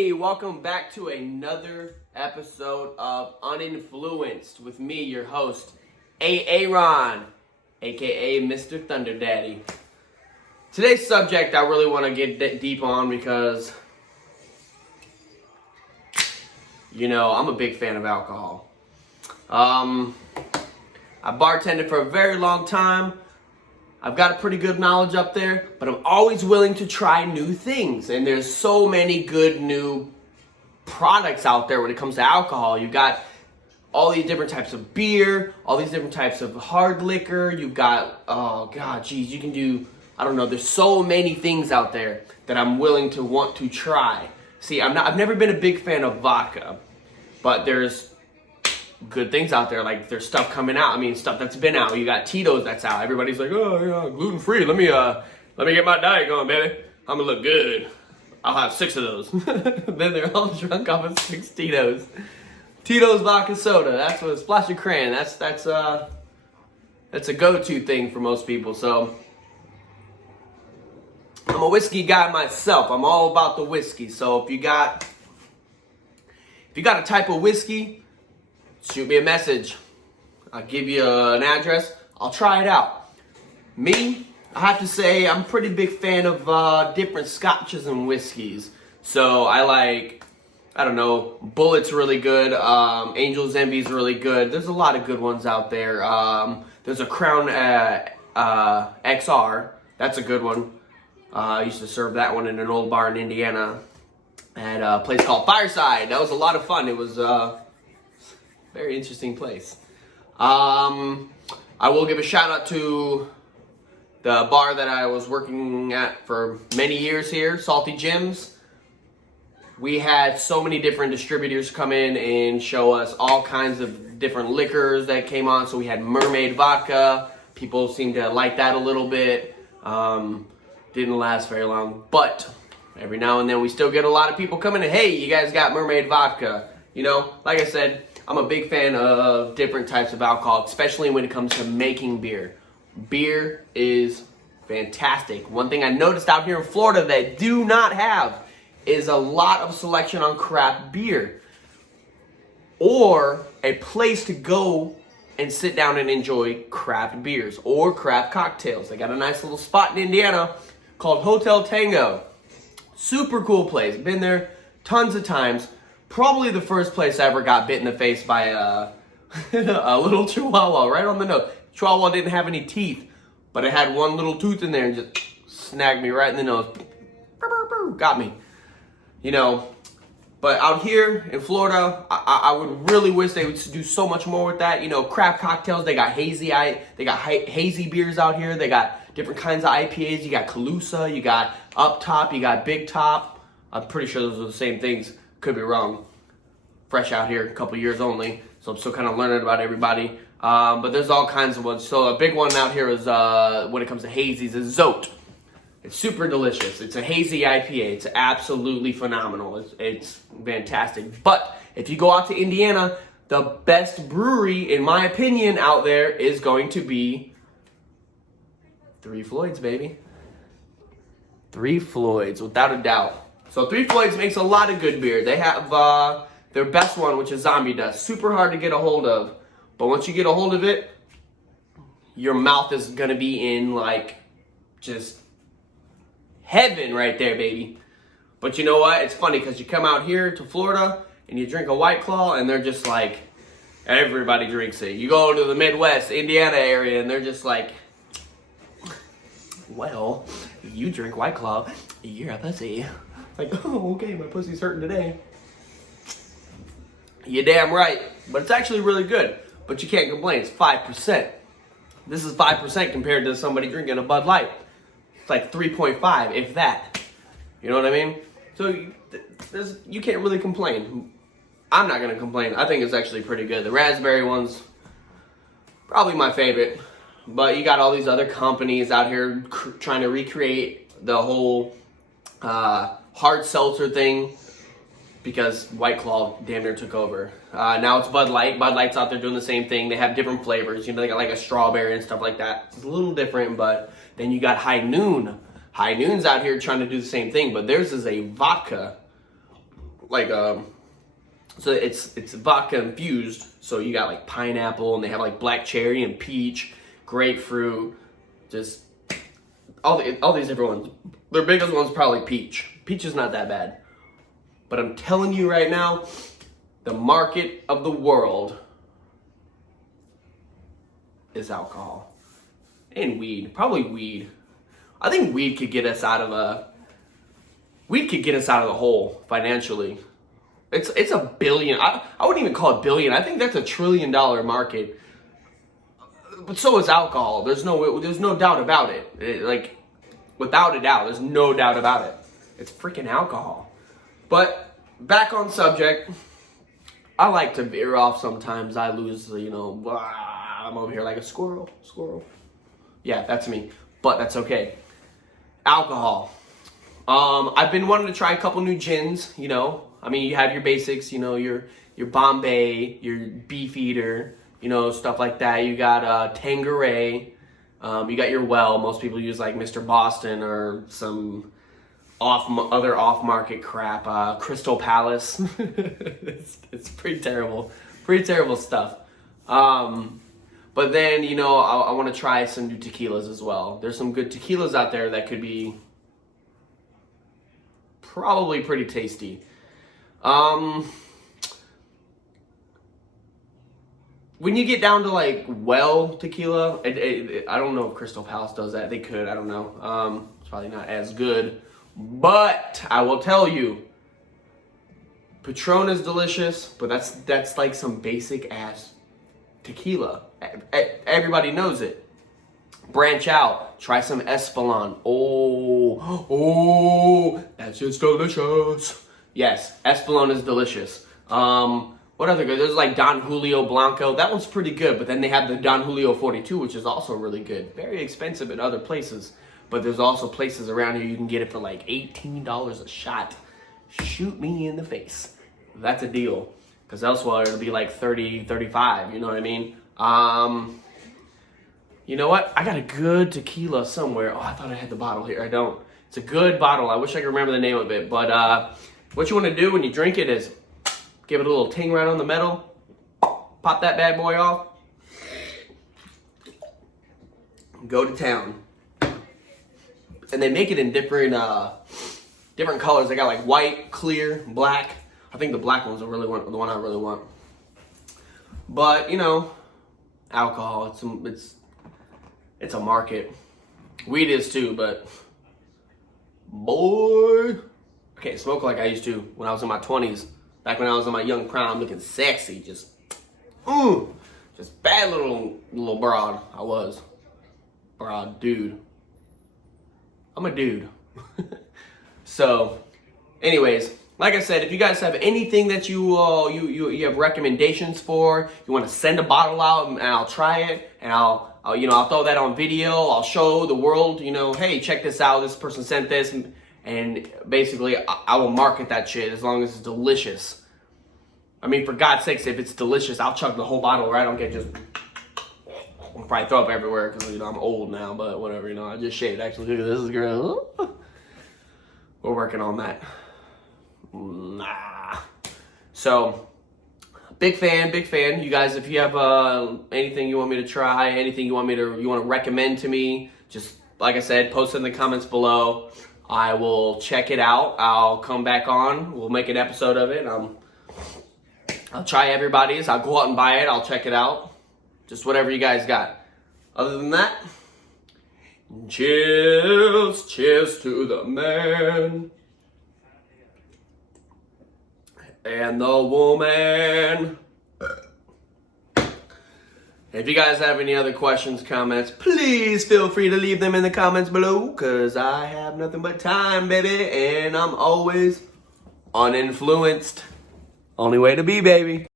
Hey, welcome back to another episode of Uninfluenced with me, your host, Aaron, aka Mr. Thunder Daddy. Today's subject I really want to get deep on because, I'm a big fan of alcohol. I bartended for a very long time. I've got a pretty good knowledge up there, but I'm always willing to try new things. And there's so many good new products out there when it comes to alcohol. You've got all these different types of beer, all these different types of hard liquor. You've got, you can do, there's so many things out there that I'm willing to want to try. See, I've never been a big fan of vodka, but there's good things out there. Like, there's stuff coming out. Stuff that's been out. You got Tito's that's out. Everybody's like, oh yeah, gluten free. Let me get my diet going, baby. I'm gonna look good. I'll have 6 of those. Then they're all drunk off of 6 Tito's. Tito's vodka soda. That's what a splash of cran. That's a go-to thing for most people. So I'm a whiskey guy myself. I'm all about the whiskey. So if you got a type of whiskey, shoot me a message. I'll give you an address. I'll try it out. Me, I have to say, I'm a pretty big fan of different scotches and whiskeys. So I like, Bullet's really good. Angel's Envy's really good. There's a lot of good ones out there. There's a Crown XR. That's a good one. I used to serve that one in an old bar in Indiana at a place called Fireside. That was a lot of fun. It was very interesting place. I will give a shout out to the bar that I was working at for many years here, Salty Jim's. We had so many different distributors come in and show us all kinds of different liquors that came on. So we had mermaid vodka. People seemed to like that a little bit. Didn't last very long, but every now and then we still get a lot of people coming in. Hey, you guys got mermaid vodka? Like I said, I'm a big fan of different types of alcohol, especially when it comes to making beer. Beer is fantastic. One thing I noticed out here in Florida that do not have is a lot of selection on craft beer, or a place to go and sit down and enjoy craft beers or craft cocktails. They got a nice little spot in Indiana called Hotel Tango. Super cool place. Been there tons of times. Probably the first place I ever got bit in the face by a little chihuahua right on the nose. Chihuahua didn't have any teeth, but it had one little tooth in there and just snagged me right in the nose. Got me. But out here in Florida, I would really wish they would do so much more with that. Craft cocktails. They got hazy beers out here. They got different kinds of IPAs. You got Calusa. You got Up Top. You got Big Top. I'm pretty sure those are the same things. Could be wrong. Fresh out here, a couple years only, so I'm still kind of learning about everybody. But there's all kinds of ones. So a big one out here is, when it comes to hazies, is Zote. It's super delicious. It's a hazy IPA. It's absolutely phenomenal. It's fantastic. But if you go out to Indiana, the best brewery, in my opinion, out there is going to be Three Floyds, baby. Three Floyds, without a doubt. So Three Floyds makes a lot of good beer. They have their best one, which is Zombie Dust. Super hard to get a hold of. But once you get a hold of it, your mouth is going to be in, just heaven right there, baby. But you know what? It's funny because you come out here to Florida and you drink a White Claw and they're just like, everybody drinks it. You go to the Midwest, Indiana area, and they're just like, well, you drink White Claw, you're a pussy. Like, oh, okay, my pussy's hurting today. You're damn right. But it's actually really good. But you can't complain. It's 5%. This is 5% compared to somebody drinking a Bud Light. It's like 3.5, if that. You know what I mean? So you can't really complain. I'm not going to complain. I think it's actually pretty good. The raspberry one's probably my favorite. But you got all these other companies out here trying to recreate the whole hard seltzer thing, because White Claw damn near took over. Now it's Bud Light. Bud Light's out there doing the same thing. They have different flavors. They got like a strawberry and stuff like that. It's a little different, but then you got High Noon. High Noon's out here trying to do the same thing, but theirs is a vodka. so it's vodka infused. So you got like pineapple, and they have like black cherry and peach, grapefruit, just all these different ones. Their biggest one's probably peach. Peach is not that bad. But I'm telling you right now, the market of the world is alcohol and weed. Probably weed. I think weed could get us out of the hole financially. It's a billion. I wouldn't even call it billion. I think that's $1 trillion market. But so is alcohol. There's no doubt about it. Like, without a doubt, there's no doubt about it. It's freaking alcohol. But back on subject, I like to veer off sometimes. I lose, I'm over here like a squirrel. Yeah, that's me. But that's okay. Alcohol. I've been wanting to try a couple new gins, I mean, you have your basics, your Bombay, your Beefeater, stuff like that. You got Tanqueray. You got your Well. Most people use like Mr. Boston or some other off-market crap. Crystal Palace. it's pretty terrible. Pretty terrible stuff. But then, I want to try some new tequilas as well. There's some good tequilas out there that could be probably pretty tasty. When you get down to like Well tequila, I don't know if Crystal Palace does that. They could, I don't know. It's probably not as good. But I will tell you, Patron is delicious, but that's like some basic ass tequila. Everybody knows it. Branch out. Try some Espolon. Oh, that's just delicious. Yes, Espolon is delicious. What other good? There's like Don Julio Blanco. That one's pretty good, but then they have the Don Julio 42, which is also really good. Very expensive in other places, but there's also places around here you can get it for like $18 a shot. Shoot me in the face. That's a deal, because elsewhere it'll be like 30, 35, you know what I mean? You know what? I got a good tequila somewhere. Oh, I thought I had the bottle here. I don't. It's a good bottle. I wish I could remember the name of it, but what you want to do when you drink it is give it a little ting right on the metal, pop that bad boy off, go to town. And they make it in different colors. They got like white, clear, black. I think the black one's the one I really want. But alcohol, it's a market. Weed is too, but boy, I can't smoke like I used to when I was in my 20s. Back when I was in my young prime, looking sexy, just bad little broad. I was broad dude. I'm a dude. So, anyways, like I said, if you guys have anything that you have recommendations for, you want to send a bottle out and I'll try it, and I'll throw that on video. I'll show the world, hey, check this out. This person sent this. And basically, I will market that shit as long as it's delicious. I mean, for God's sakes, if it's delicious, I'll chug the whole bottle, right? I don't get just... I'll probably throw up everywhere because, I'm old now, but whatever, I just shaved. Actually, look at this. This is great. We're working on that. Nah. So, big fan. You guys, if you have anything you want me to try, anything you want to recommend to me, just, like I said, post it in the comments below. I will check it out. I'll come back on. We'll make an episode of it. I'll try everybody's. I'll go out and buy it. I'll check it out. Just whatever you guys got. Other than that, cheers. Cheers to the man and the woman. If you guys have any other questions, comments, please feel free to leave them in the comments below, because I have nothing but time, baby, and I'm always uninfluenced. Only way to be, baby.